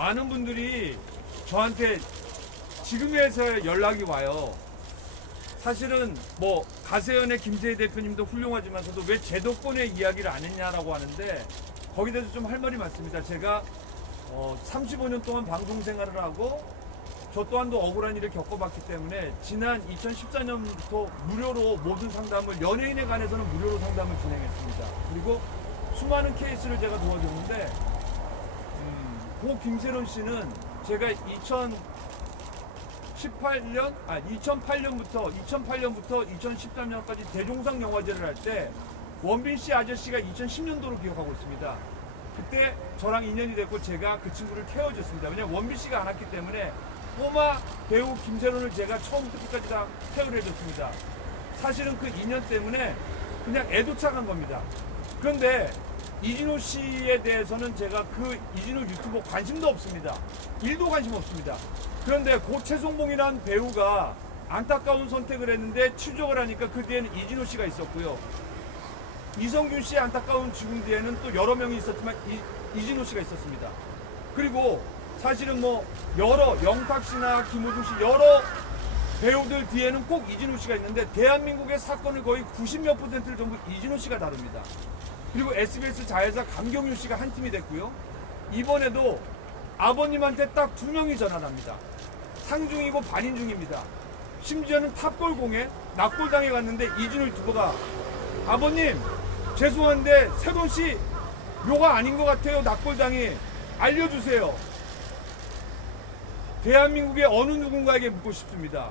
많은 분들이 저한테 지금에서 연락이 와요. 사실은 뭐 가세연의 김세희 대표님도 훌륭하지만서도 왜 제도권의 이야기를 안 했냐라고 하는데 거기에 대해서 좀 할 말이 많습니다. 제가 35년 동안 방송 생활을 하고 저 또한도 억울한 일을 겪어봤기 때문에 지난 2014년부터 무료로 모든 상담을 연예인에 관해서는 무료로 상담을 진행했습니다. 그리고 수많은 케이스를 제가 도와줬는데 고 김세론 씨는 제가 2008년부터 2013년까지 대종상 영화제를 할 때 원빈 씨 아저씨가 2010년도로 기억하고 있습니다. 그때 저랑 인연이 됐고 제가 그 친구를 케어줬습니다. 왜냐면 원빈 씨가 안 왔기 때문에 꼬마 배우 김세론을 제가 처음부터 끝까지 다 케어를 해줬습니다. 사실은 그 인연 때문에 그냥 애도착한 겁니다. 그런데 이진호 씨에 대해서는 제가 그 이진호 유튜버 관심도 없습니다. 일도 관심 없습니다. 그런데 고 최송봉이라는 배우가 안타까운 선택을 했는데 추적을 하니까 그 뒤에는 이진호 씨가 있었고요. 이성균 씨의 안타까운 죽음 뒤에는 또 여러 명이 있었지만 이진호 씨가 있었습니다. 그리고 사실은 뭐 여러 영탁 씨나 김호중 씨 여러 배우들 뒤에는 꼭 이진호 씨가 있는데 대한민국의 사건을 거의 90몇 %를 전부 이진호 씨가 다룹니다. 그리고 SBS 자회사 강경윤 씨가 한 팀이 됐고요. 이번에도 아버님한테 딱 2명이 전화를 합니다. 상중이고 반인중입니다. 심지어는 탑골공에 낙골당해 갔는데 이진호 유튜버가 아버님 죄송한데 세돈씨 요가 아닌 것 같아요. 낙골당이 알려주세요. 대한민국의 어느 누군가에게 묻고 싶습니다.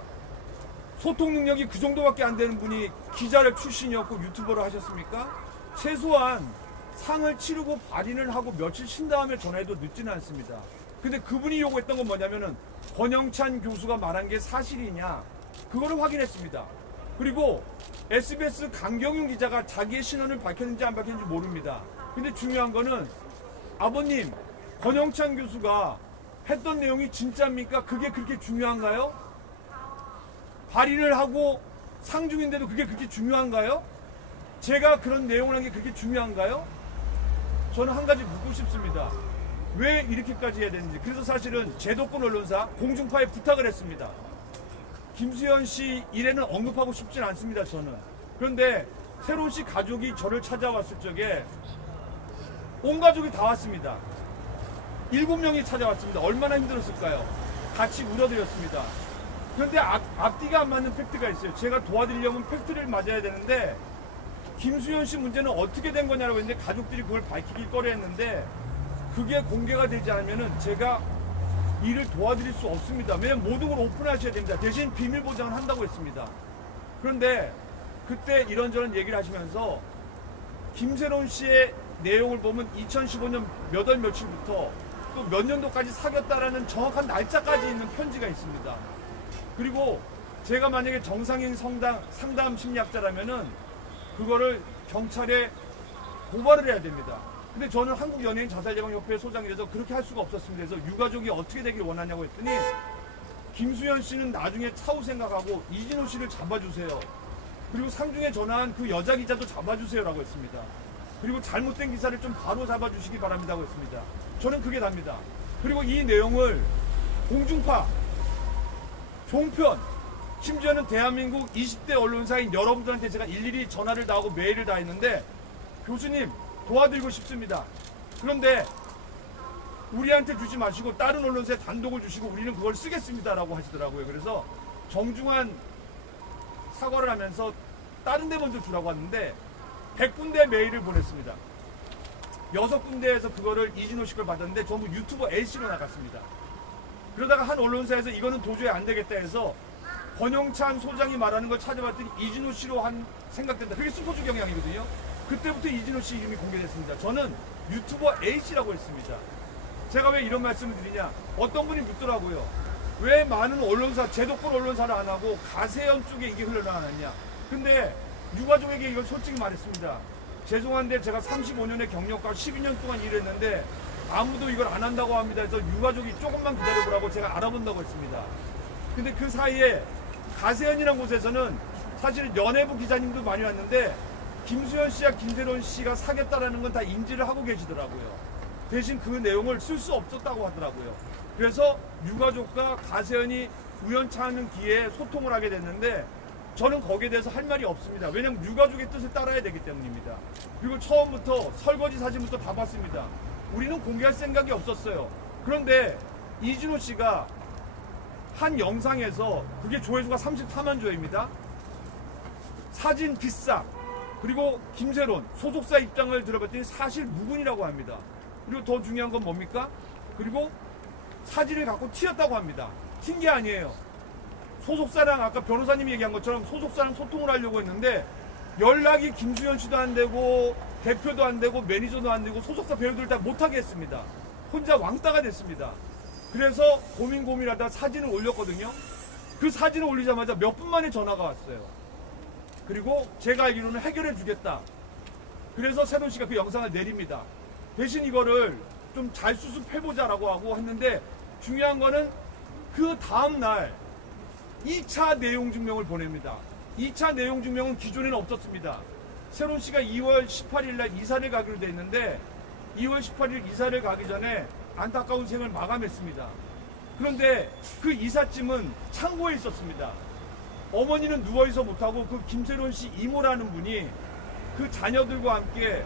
소통 능력이 그 정도밖에 안 되는 분이 기자를 출신이었고 유튜버를 하셨습니까? 최소한 상을 치르고 발인을 하고 며칠 쉰 다음에 전화해도 늦지는 않습니다. 근데 그분이 요구했던 건 뭐냐면은 권영찬 교수가 말한 게 사실이냐 그거를 확인했습니다. 그리고 SBS 강경윤 기자가 자기의 신원을 밝혔는지 안 밝혔는지 모릅니다. 근데 중요한 거는 아버님 권영찬 교수가 했던 내용이 진짜입니까? 그게 그렇게 중요한가요? 발인을 하고 상중인데도 그게 그렇게 중요한가요? 제가 그런 내용을 한 게 그렇게 중요한가요? 저는 한 가지 묻고 싶습니다. 왜 이렇게까지 해야 되는지. 그래서 사실은 제도권 언론사 공중파에 부탁을 했습니다. 김수현 씨 일에는 언급하고 싶진 않습니다. 저는. 그런데 세론 씨 가족이 저를 찾아왔을 적에 온 가족이 다 왔습니다. 7명이 찾아왔습니다. 얼마나 힘들었을까요? 같이 울어드렸습니다. 그런데 앞뒤가 안 맞는 팩트가 있어요. 제가 도와드리려면 팩트를 맞아야 되는데 김수현 씨 문제는 어떻게 된 거냐라고 했는데 가족들이 그걸 밝히길 꺼려했는데 그게 공개가 되지 않으면 제가 일을 도와드릴 수 없습니다. 왜냐면 모든 걸 오픈하셔야 됩니다. 대신 비밀 보장을 한다고 했습니다. 그런데 그때 이런저런 얘기를 하시면서 김세론 씨의 내용을 보면 2015년 몇 월 며칠부터 또 몇 년도까지 사귀었다라는 정확한 날짜까지 있는 편지가 있습니다. 그리고 제가 만약에 정상인 상담 심리학자라면은 그거를 경찰에 고발을 해야 됩니다. 근데 저는 한국연예인 자살예방협회 소장이라서 그렇게 할 수가 없었습니다. 그래서 유가족이 어떻게 되길 원하냐고 했더니 김수현 씨는 나중에 차후 생각하고 이진호 씨를 잡아주세요. 그리고 상중에 전화한 그 여자 기자도 잡아주세요라고 했습니다. 그리고 잘못된 기사를 좀 바로 잡아주시기 바랍니다고 했습니다. 저는 그게 답니다. 그리고 이 내용을 공중파, 종편, 심지어는 대한민국 20대 언론사인 여러분들한테 제가 일일이 전화를 다 하고 메일을 다 했는데 교수님 도와드리고 싶습니다. 그런데 우리한테 주지 마시고 다른 언론사에 단독을 주시고 우리는 그걸 쓰겠습니다라고 하시더라고요. 그래서 정중한 사과를 하면서 다른 데 먼저 주라고 하는데 100군데 메일을 보냈습니다. 6군데에서 그거를 이진호 씨 걸 받았는데 전부 유튜버 A씨로 나갔습니다. 그러다가 한 언론사에서 이거는 도저히 안 되겠다 해서 권영찬 소장이 말하는 걸 찾아봤더니 이진호 씨로 한 생각된다. 그게 스포츠 경향이거든요. 그때부터 이진호 씨 이름이 공개됐습니다. 저는 유튜버 A씨라고 했습니다. 제가 왜 이런 말씀을 드리냐. 어떤 분이 묻더라고요. 왜 많은 언론사, 제도권 언론사를 안 하고 가세연 쪽에 이게 흘러나왔냐. 근데 유가족에게 이걸 솔직히 말했습니다. 죄송한데 제가 35년의 경력과 12년 동안 일했는데 아무도 이걸 안 한다고 합니다. 그래서 유가족이 조금만 기다려보라고 제가 알아본다고 했습니다. 근데 그 사이에 가세연이라는 곳에서는 사실 연예부 기자님도 많이 왔는데 김수현 씨와 김세론 씨가 사귀었다라는 건 다 인지를 하고 계시더라고요. 대신 그 내용을 쓸 수 없었다고 하더라고요. 그래서 유가족과 가세현이 우연찮은 기회에 소통을 하게 됐는데 저는 거기에 대해서 할 말이 없습니다. 왜냐하면 유가족의 뜻을 따라야 되기 때문입니다. 그리고 처음부터 설거지 사진부터 다 봤습니다. 우리는 공개할 생각이 없었어요. 그런데 이진호 씨가 한 영상에서 그게 조회수가 34만 조회입니다. 사진 비싸. 그리고 김세론 소속사 입장을 들어봤더니 사실 무근이라고 합니다. 그리고 더 중요한 건 뭡니까? 그리고 사진을 갖고 튀었다고 합니다. 튄 게 아니에요. 소속사랑 아까 변호사님이 얘기한 것처럼 소속사랑 소통을 하려고 했는데 연락이 김수현 씨도 안 되고 대표도 안 되고 매니저도 안 되고 소속사 배우들 다 못하게 했습니다. 혼자 왕따가 됐습니다. 그래서 고민하다 사진을 올렸거든요. 그 사진을 올리자마자 몇 분 만에 전화가 왔어요. 그리고 제가 알기로는 해결해 주겠다. 그래서 세론 씨가 그 영상을 내립니다. 대신 이거를 좀 잘 수습해보자라고 하고 했는데 중요한 거는 그 다음날 2차 내용 증명을 보냅니다. 2차 내용 증명은 기존에는 없었습니다. 세론 씨가 2월 18일 날 이사를 가기로 돼 있는데 2월 18일 이사를 가기 전에 안타까운 생을 마감했습니다. 그런데 그 이삿짐은 창고에 있었습니다. 어머니는 누워있어 못하고 그 김세론 씨 이모라는 분이 그 자녀들과 함께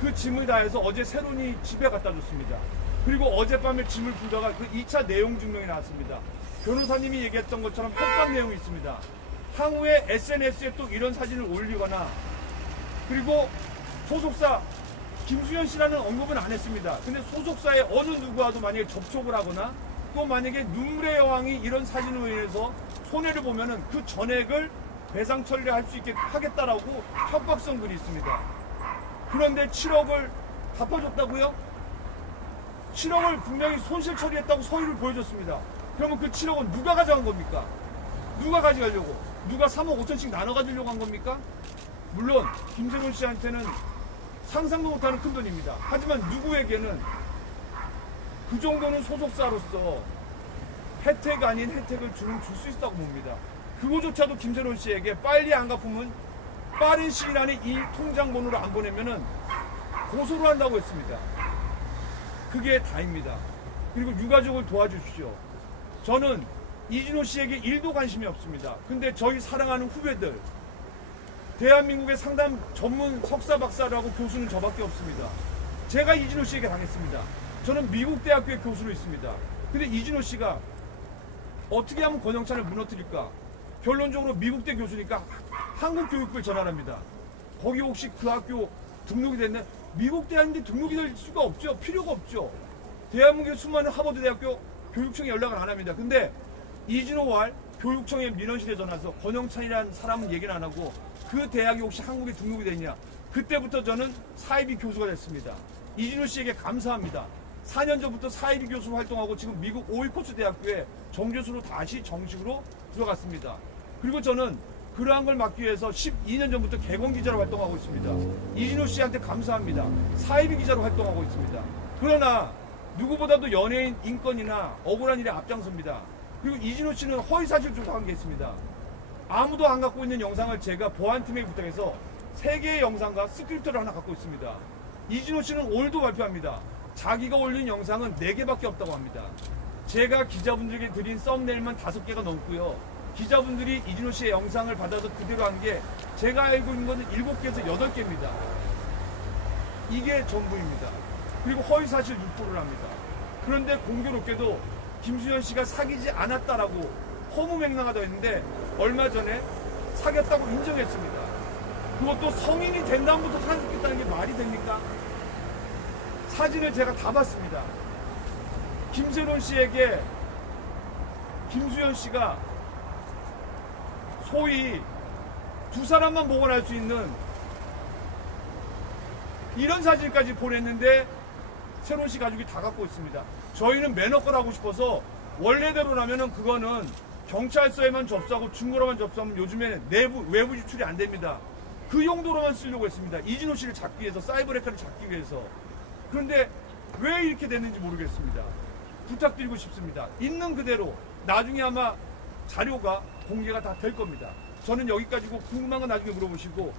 그 짐을 다해서 어제 세론이 집에 갖다 줬습니다. 그리고 어젯밤에 짐을 풀다가 그 2차 내용 증명이 나왔습니다. 변호사님이 얘기했던 것처럼 협박 내용이 있습니다. 향후에 SNS에 또 이런 사진을 올리거나 그리고 소속사 김수현 씨라는 언급은 안 했습니다. 근데 소속사의 어느 누구와도 만약에 접촉을 하거나 또 만약에 눈물의 여왕이 이런 사진으로 인해서 손해를 보면은 그 전액을 배상 처리할 수 있게 하겠다라고 협박성 글이 있습니다. 그런데 7억을 갚아줬다고요? 7억을 분명히 손실 처리했다고 서류를 보여줬습니다. 그러면 그 7억은 누가 가져간 겁니까? 누가 가져가려고? 누가 3억 5천씩 나눠 가지려고 한 겁니까? 물론 김세론 씨한테는 상상도 못하는 큰 돈입니다. 하지만 누구에게는 그 정도는 소속사로서 혜택 아닌 혜택을 줄 수 있다고 봅니다. 그거조차도 김세론 씨에게 빨리 안 갚으면 빠른 시일 안에 이 통장 번호를 안 보내면은 고소를 한다고 했습니다. 그게 다입니다. 그리고 유가족을 도와주십시오. 저는 이진호 씨에게 1도 관심이 없습니다. 근데 저희 사랑하는 후배들, 대한민국의 상담 전문 석사 박사라고 교수는 저밖에 없습니다. 제가 이진호 씨에게 당했습니다. 저는 미국 대학교의 교수로 있습니다. 근데 이진호 씨가 어떻게 하면 권영찬을 무너뜨릴까? 결론적으로 미국대 교수니까 한국교육부에 전화를 합니다. 거기 혹시 그 학교 등록이 됐나? 미국 대학인데 등록이 될 수가 없죠. 필요가 없죠. 대한민국의 수많은 하버드 대학교 교육청에 연락을 안 합니다. 근데 이진호왈 교육청의 민원실에 전화해서 권영찬이라는 사람은 얘기는 안 하고 그 대학이 혹시 한국에 등록이 됐냐? 그때부터 저는 사이비 교수가 됐습니다. 이진호 씨에게 감사합니다. 4년 전부터 사이비 교수로 활동하고 지금 미국 오이코스 대학교에 정교수로 다시 정식으로 들어갔습니다. 그리고 저는 그러한 걸 막기 위해서 12년 전부터 개건 기자로 활동하고 있습니다. 이진호 씨한테 감사합니다. 사이비 기자로 활동하고 있습니다. 그러나 누구보다도 연예인 인권이나 억울한 일에 앞장섭니다. 그리고 이진호 씨는 허위사실 조작한 게 있습니다. 아무도 안 갖고 있는 영상을 제가 보안팀에 부탁해서 3개의 영상과 스크립트를 하나 갖고 있습니다. 이진호 씨는 오늘도 발표합니다. 자기가 올린 영상은 4개밖에 없다고 합니다. 제가 기자분들에게 드린 썸네일만 5개가 넘고요. 기자분들이 이진호 씨의 영상을 받아서 그대로 한 게 제가 알고 있는 것은 7개에서 8개입니다. 이게 전부입니다. 그리고 허위사실 유포를 합니다. 그런데 공교롭게도 김수현 씨가 사귀지 않았다라고 허무맹랑하다 했는데 얼마 전에 사귀었다고 인정했습니다. 그것도 성인이 된 다음부터 사귀었다는 게 말이 됩니까? 사진을 제가 다 봤습니다. 김세론 씨에게 김수현 씨가 소위 2사람만 복원할 수 있는 이런 사진까지 보냈는데 세론 씨 가족이 다 갖고 있습니다. 저희는 매너걸 하고 싶어서 원래대로라면은 그거는 경찰서에만 접수하고 증거로만 접수하면 요즘에 외부 유출이 안 됩니다. 그 용도로만 쓰려고 했습니다. 이진호 씨를 잡기 위해서, 사이버 해커를 잡기 위해서. 그런데 왜 이렇게 됐는지 모르겠습니다. 부탁드리고 싶습니다. 있는 그대로 나중에 아마 자료가 공개가 다 될 겁니다. 저는 여기까지고 궁금한 건 나중에 물어보시고